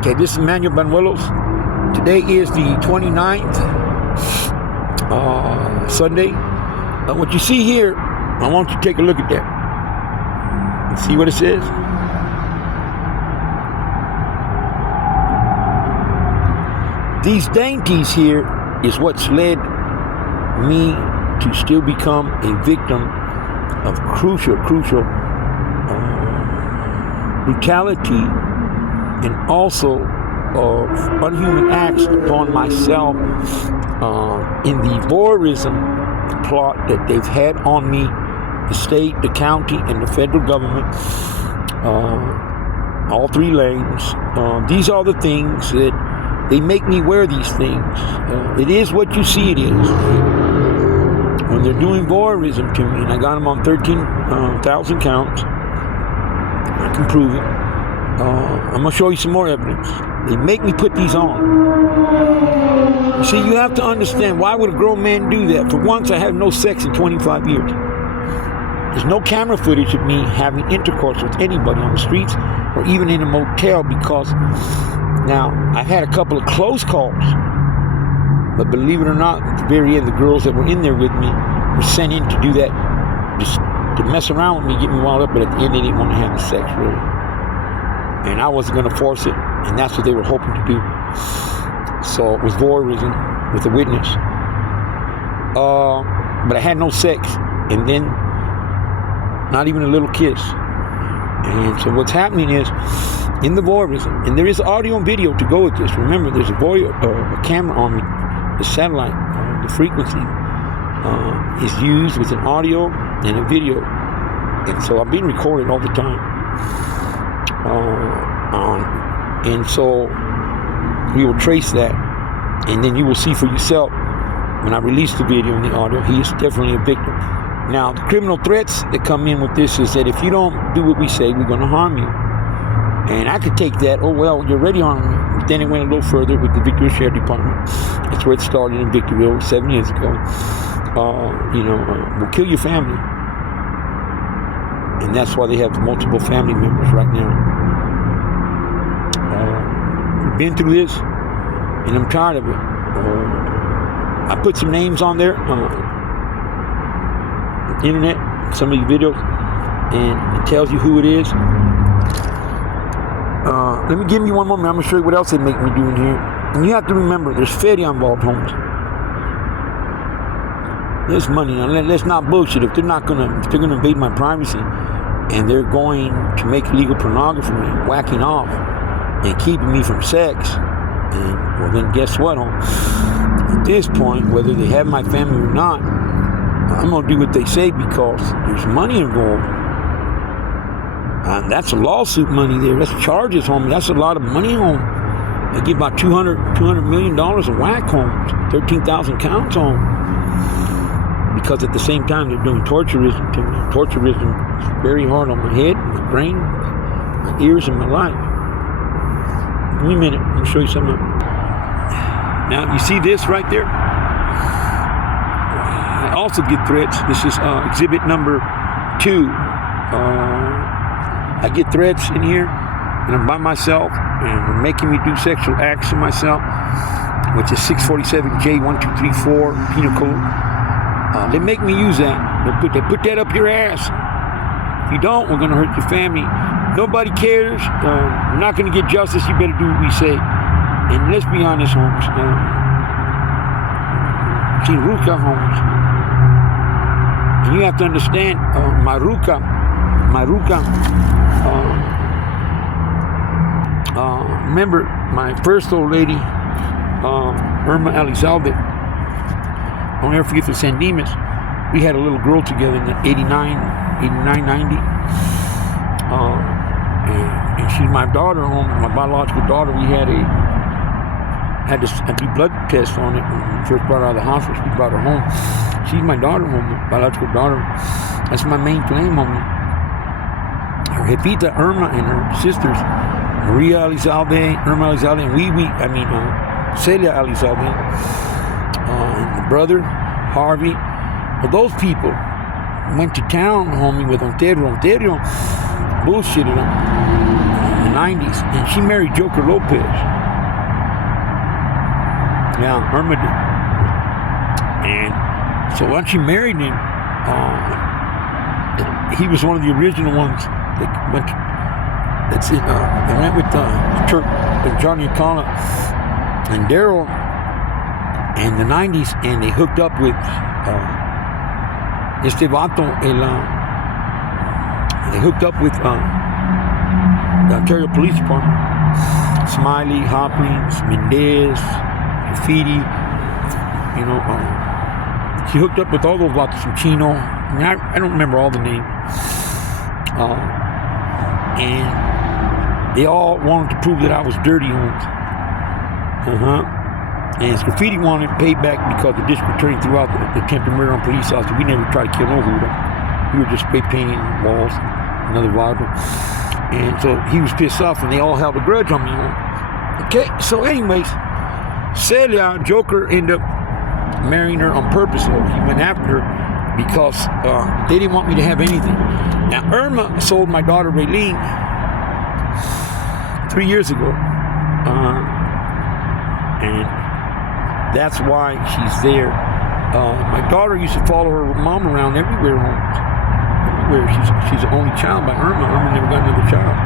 Okay, this is Manuel Banuelos. Today is the 29th, Sunday. What you see here, I want you to take a look at that. See what it says? These dainties here is what's led me to still become a victim of crucial brutality and also of unhuman acts upon myself in the voyeurism plot that they've had on me, the state, the county, and the federal government, all three lanes. These are the things that they make me wear these things. It is what you see it is. When they're doing voyeurism to me, and I got them on 13,000 counts, I can prove it. I'm going to show you some more evidence. They make me put these on. You see, you have to understand, why would a grown man do that? For once, I have no sex in 25 years. There's no camera footage of me having intercourse with anybody on the streets or even in a motel, because now, I've had a couple of close calls, but believe it or not, at the very end, the girls that were in there with me were sent in to do that, just to mess around with me, get me wound up, but at the end, they didn't want to have the sex, really. And I wasn't going to force it, and that's what they were hoping to do. So it was voyeurism with a witness. But I had no sex, and then not even a little kiss. And so what's happening is, in the voyeurism, and there is audio and video to go with this. Remember, there's a camera on me, the satellite, the frequency is used with an audio and a video. And so I'm being recorded all the time. And so we will trace that, and then you will see for yourself when I release the video and the audio, he is definitely a victim. Now, the criminal threats that come in with this is that if you don't do what we say, we're going to harm you. And I could take that, oh, well, you're already harming me. But then it went a little further with the Victorville Sheriff Department. That's where it started, in Victorville 7 years ago. We'll kill your family. And that's why they have multiple family members right now. We've been through this, and I'm tired of it. I put some names on there, internet, some of these videos, and it tells you who it is. Let me give you one more minute. I'm going to show you what else they make me do in here. And you have to remember, there's feria involved, Holmes. There's money. Now, let's not bullshit. If they're going to invade my privacy, and they're going to make illegal pornography of me, whacking off, and keeping me from sex, and, well, then guess what, Holmes? At this point, whether they have my family or not, I'm going to do what they say, because there's money involved. That's a lawsuit money there. That's charges, homie. That's a lot of money, home. They get about $200 million a whack, home. 13,000 counts, home. Because at the same time, they're doing torturism to me. Torturism is very hard on my head, my brain, my ears, and my life. Give me a minute. I'm going to show you something. Now, you see this right there? I also get threats. This is exhibit number 2. I get threats in here, and I'm by myself, and they're making me do sexual acts to myself, which is 647J1234 penal code. They make me use that. They put that up your ass. If you don't, we're going to hurt your family. Nobody cares. We're not going to get justice. You better do what we say. And let's be honest, Holmes. Ruka, Holmes. And you have to understand, my Ruka. Remember my first old lady, Irma Elizalde. I'll never forget the San Dimas. We had a little girl together in 89, 90. And she's my daughter, my biological daughter. We had a blood test on it when we first brought her out of the hospital. We brought her home. She's my daughter, my biological daughter. That's my main flame, homie. Her Jefita Irma and her sisters, Maria Elizalde, Irma Elizalde, and Celia Elizalde, and the brother, Harvey. Well, those people went to town, homie, with Ontario bullshitted them. And 90s, and she married Joker Lopez. Yeah, Irma did. And so when she married him, he was one of the original ones that went. They went with Turk and Johnny Connor and Daryl in the 90s, and they hooked up with este vato. They hooked up with the Ontario Police Department. Smiley, Hopkins, Mendez, Graffiti. You know, he hooked up with all those vatos from Chino. I mean, I don't remember all the names. And they all wanted to prove that I was dirty Holmes. And Graffiti wanted payback because the district attorney threw out the attempted murder on police officers. We never tried to kill no Huda. We were just spray painting walls, another rival. And so he was pissed off, and they all held a grudge on me. Okay, so anyways, Celia, Joker ended up marrying her on purpose. So he went after her because they didn't want me to have anything. Now, Irma sold my daughter Raylene 3 years ago, and that's why she's there. My daughter used to follow her mom around everywhere. Everywhere. She's the only child by Irma. Irma never got another child.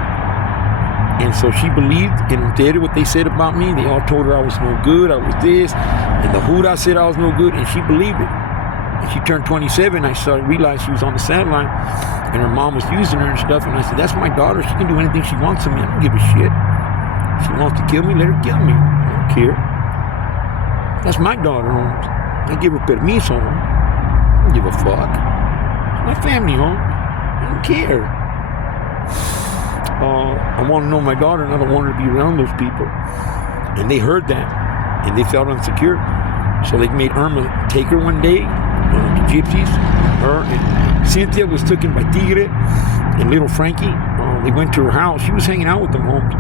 And so she believed and did what they said about me. They all told her I was no good, I was this, and the Huda said I was no good, and she believed it. And she turned 27, I started to realize she was on the sideline, and her mom was using her and stuff, and I said, that's my daughter, she can do anything she wants to me, I don't give a shit. She wants to kill me, let her kill me, I don't care. That's my daughter, Holmes. I give her permiso, I don't give a fuck. It's my family, home. I don't care. I want to know my daughter, and I don't want her to be around those people. And they heard that, and they felt insecure. So they made Irma take her one day, the gypsies. Her and Cynthia was taken by Tigre and little Frankie. They went to her house. She was hanging out with them, Holmes.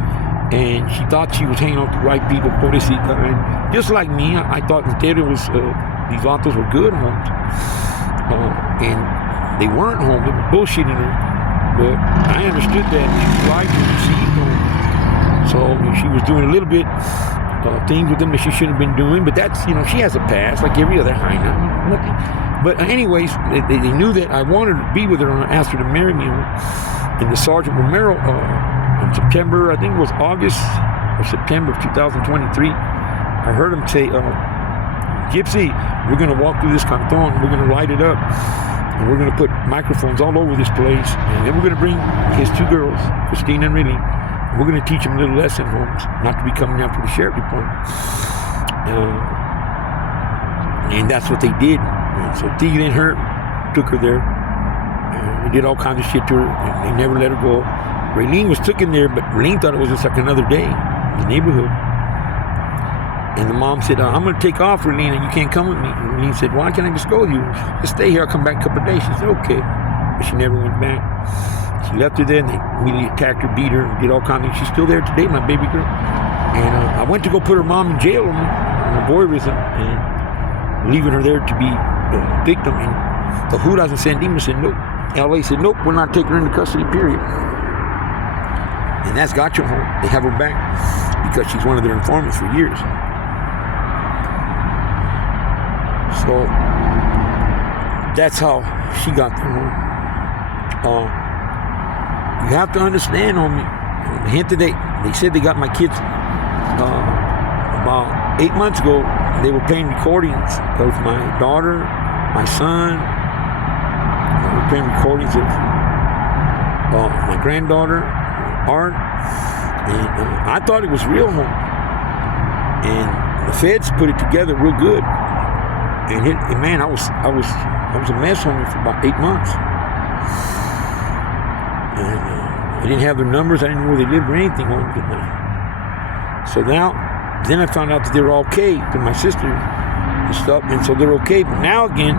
And she thought she was hanging out with the right people, pobrecita. And just like me, I thought Tigre was, these vatos were good, Holmes. And they weren't, Holmes. They were bullshitting her. But I understood that she lied to me. So she was doing a little bit things with them that she shouldn't have been doing. But that's, you know, she has a past like every other hyena. Nothing. But anyways, they knew that I wanted to be with her, and I asked her to marry me. And the Sergeant Romero, in September, I think it was August or September of 2023, I heard him say, Gypsy, we're going to walk through this canton, we're going to light it up. And we're going to put microphones all over this place. And then we're going to bring his two girls, Christina and Riley. And we're going to teach them a little lesson, Holmes, not to be coming after the sheriff department. And that's what they did. And so Tigre and her took her there. They did all kinds of shit to her. And they never let her go. Raylene was taken there, but Raylene thought it was just like another day in the neighborhood. And the mom said, I'm going to take off, Raylene, and you can't come with me. And Raylene said, why can't I just go with you? Just stay here, I'll come back in a couple of days. She said, okay. But she never went back. She left her there, and they immediately attacked her, beat her, and did all kinds of things. She's still there today, my baby girl. And I went to go put her mom in jail on voyeurism, and leaving her there to be a victim. And the Hudas in San Dimas said, nope. LA said, nope, we're not taking her into custody, period. And that's Gotcha Home. They have her back because she's one of their informants for years. So that's how she got there. You have to understand, homie. The hint that they said they got my kids about 8 months ago. They were playing recordings of my daughter, my son. They were playing recordings of my granddaughter, Art. And I thought it was real, homie. And the feds put it together real good. And man, I was a mess, homie, for about 8 months. And I didn't have their numbers. I didn't know where they lived or anything. So then I found out that they were okay to my sister and stuff, and so they're okay. But now again,